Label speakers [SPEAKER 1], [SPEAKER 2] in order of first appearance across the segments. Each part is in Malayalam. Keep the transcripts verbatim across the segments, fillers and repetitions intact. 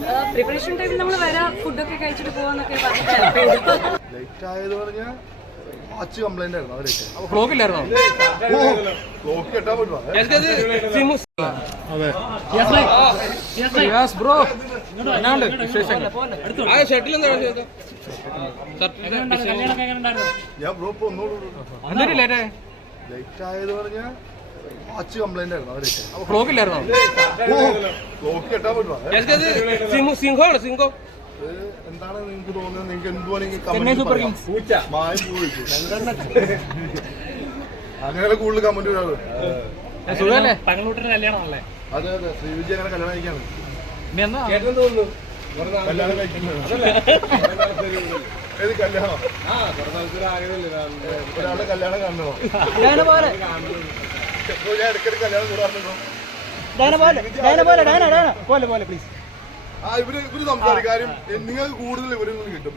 [SPEAKER 1] പ്രിപ്പറേഷൻ ടൈമിൽ നമ്മൾ വരാം ഫുഡൊക്കെ കഴിച്ചിട്ട് പോവാന്നൊക്കെ
[SPEAKER 2] ലേറ്റ് ആയത് പറഞ്ഞാൽ വാച്ച് കംപ്ലൈന്റ് ആയിരുന്നു
[SPEAKER 3] ബ്ലോക്ക് ഇല്ലായിരുന്നോ?
[SPEAKER 2] ബ്ലോക്ക് കെട്ടാൻ പറ്റുമോ?
[SPEAKER 3] ബ്രോ എന്നാണ്ട് വിശേഷങ്ങൾ?
[SPEAKER 2] ഞാൻ ബ്രോ ഇപ്പൊ ഒന്നുകൂടി
[SPEAKER 3] ലേറ്റ്
[SPEAKER 2] ആയത് പറഞ്ഞാൽ വാച്ച് കംപ്ലൈന്റ് ആയിരുന്നു
[SPEAKER 3] ബ്ലോക്ക് ഇല്ലായിരുന്നോ?
[SPEAKER 2] ബ്ലോക്ക് കെട്ടാൻ പറ്റുമോ?
[SPEAKER 3] സിംഹമാണ് സിംഹം.
[SPEAKER 2] എന്താണ് നിങ്ങൾക്ക് തോന്നുന്നത്? നിങ്ങൾക്ക് എന്തുവാണെങ്കിൽ
[SPEAKER 3] ചെന്നൈ സൂപ്പർ കിങ്സ്
[SPEAKER 2] മായം പോയിച്ചു അങ്ങനെയുള്ള കൂടുതൽ കമന്റ് വരാറ്.
[SPEAKER 3] സുഖല്ലേ?
[SPEAKER 2] അതെ അതെ ശ്രീവിജി അങ്ങനെ കല്യാണം കഴിക്കാണ്. കല്യാണം കഴിക്കുന്നത് ഏത് കല്യാണം? ഒരാളുടെ കല്യാണം കാണണോ? ഞാൻ ഇടയ്ക്കിടയ്ക്ക് കല്യാണം കൂടാറുണ്ടോ? ആ ഇവര് ഇവര് സംസാരിക്കാരും നിങ്ങൾക്ക് കൂടുതൽ ഇവരിൽ നിന്ന് കിട്ടും.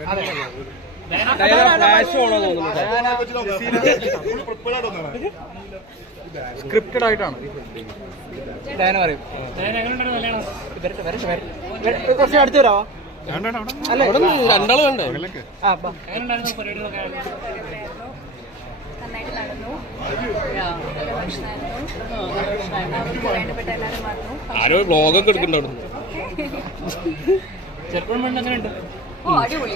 [SPEAKER 3] സ്ക്രിപ്റ്റഡ് ആയിട്ടാണ് ഡയന പറയും. കുറച്ച് അടുത്ത് വരാമോ? രണ്ടാളും ഉണ്ട്.
[SPEAKER 1] നന്നായിട്ട് നടന്നു. വേണ്ടപ്പെട്ട എല്ലാവരും വന്നു.
[SPEAKER 3] ആരോ വ്ളോഗൊക്കെ എടുക്കുന്നുണ്ട്.
[SPEAKER 1] ഓ അടിപൊളി.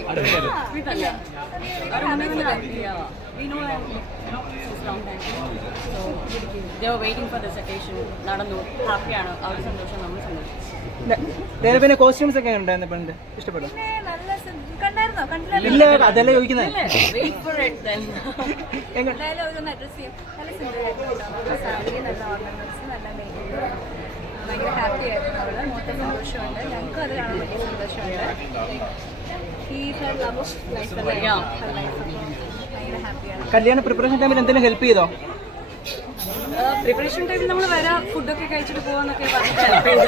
[SPEAKER 1] നടന്നു. ഹാപ്പിയാണ്. ആ ഒരു സന്തോഷം നമ്മൾ സന്തോഷിച്ചു.
[SPEAKER 3] പിന്നെ കോസ്റ്റ്യൂംസ് ഒക്കെ ഉണ്ടായിരുന്നു പെണ്ണിന്റെ ഇഷ്ടപ്പെട്ടു?
[SPEAKER 1] കണ്ടായിരുന്നോ?
[SPEAKER 3] ഇല്ല അതല്ലേ ചോദിക്കുന്നത്.
[SPEAKER 1] ഭയങ്കര ഹാപ്പി ആയിരുന്നു അവള്. മൊത്തം സന്തോഷമുണ്ട്. ഞങ്ങൾക്കും അത് കാണാൻ വലിയ സന്തോഷമുണ്ട്. ഭയങ്കര ഹാപ്പിയാണ്.
[SPEAKER 3] കല്യാണ പ്രിപ്പറേഷൻ ടൈമിൽ എന്തെങ്കിലും ഹെൽപ്പ് ചെയ്തോ?
[SPEAKER 1] പ്രിപ്പറേഷൻ ടൈമിൽ നമ്മൾ വരാം ഫുഡൊക്കെ കഴിച്ചിട്ട് പോവാന്നൊക്കെ പറഞ്ഞിട്ട്.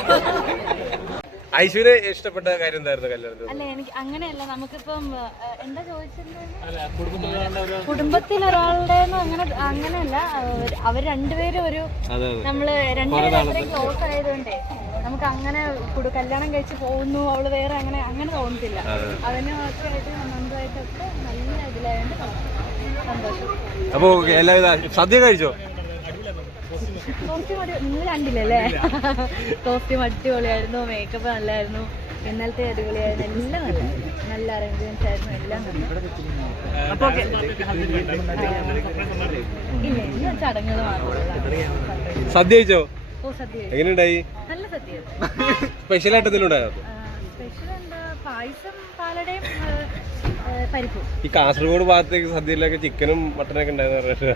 [SPEAKER 4] ഐശ്വര്യ ഇഷ്ടപ്പെട്ട കാര്യം എന്തായിരുന്നു കല്യാണത്തിൽ?
[SPEAKER 5] അല്ല എനിക്ക് അങ്ങനെയല്ല, നമുക്കിപ്പം എന്താ ചോദിച്ചത്, കുടുംബത്തിൽ ഒരാളുടെ അങ്ങനെ അങ്ങനെയല്ല, അവർ രണ്ടുപേരും ഒരു നമ്മള് രണ്ടുപേരും അത്രയും ക്ലോസ് ആയതുകൊണ്ടേ നമുക്ക് അങ്ങനെ കല്യാണം കഴിച്ച് പോകുന്നു അവള് വേറെ അങ്ങനെ അങ്ങനെ തോന്നത്തില്ല. അതിന് മാത്രമായിട്ട് നന്നായിട്ടൊക്കെ നല്ല ഇതിലായതുകൊണ്ട് സന്തോഷം.
[SPEAKER 4] അപ്പൊ എല്ലാവിധ സദ്യ കഴിച്ചോ?
[SPEAKER 5] കോസ്റ്റ്യൂം അടി നിങ്ങൾ കണ്ടില്ലല്ലേ? കോസ്റ്റ്യൂം അടിപൊളിയായിരുന്നു, മേക്കപ്പ് നല്ലായിരുന്നു, ഇന്നലത്തെ അടിപൊളിയായിരുന്നു, എല്ലാം നല്ലായിരുന്നു, നല്ല അറേഞ്ച്മെന്റ്സ് ആയിരുന്നു, എല്ലാം നല്ല. ഇല്ല ഇന്ന് ചടങ്ങുകൾ മാത്രമേ.
[SPEAKER 4] സദ്യ കഴിച്ചോ?
[SPEAKER 5] ഓ സദ്യ
[SPEAKER 4] എങ്ങനെയുണ്ടായി?
[SPEAKER 5] നല്ല സദ്യ.
[SPEAKER 4] സ്പെഷ്യൽ ആയിട്ട് എന്തെങ്കിലും ഉണ്ടായിരുന്നു?
[SPEAKER 5] സ്പെഷ്യൽ എന്താ, പായസം, പാലടയും പരിപ്പും.
[SPEAKER 4] ഈ കാസർഗോഡ് ഭാഗത്തേക്ക് സദ്യയിലൊക്കെ ചിക്കനും മട്ടനൊക്കെ ഉണ്ടായിരുന്നു.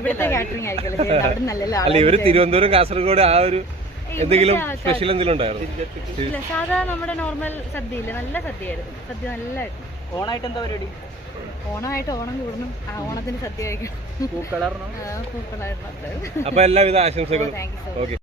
[SPEAKER 4] അല്ല ഇവര് തിരുവനന്തപുരം കാസർഗോഡ് ആ ഒരു എന്തെങ്കിലും സ്പെഷ്യൽ എന്തെങ്കിലും ഉണ്ടായിരുന്നു?
[SPEAKER 5] സാധാ നമ്മുടെ നോർമൽ സദ്യയില്ല, നല്ല സദ്യയായിരുന്നു. സദ്യ നല്ലായിരുന്നു.
[SPEAKER 3] ഓണായിട്ട് എന്താ പരിപാടി?
[SPEAKER 5] ഓണമായിട്ട് ഓണം കൂടണം, ആ ഓണത്തിന് സദ്യ കഴിക്കണം.
[SPEAKER 3] പൂക്കളർന്നു
[SPEAKER 5] പൂക്കളായിരുന്നു.
[SPEAKER 4] അപ്പൊ എല്ലാവിധ ആശംസകളും. ഓക്കെ.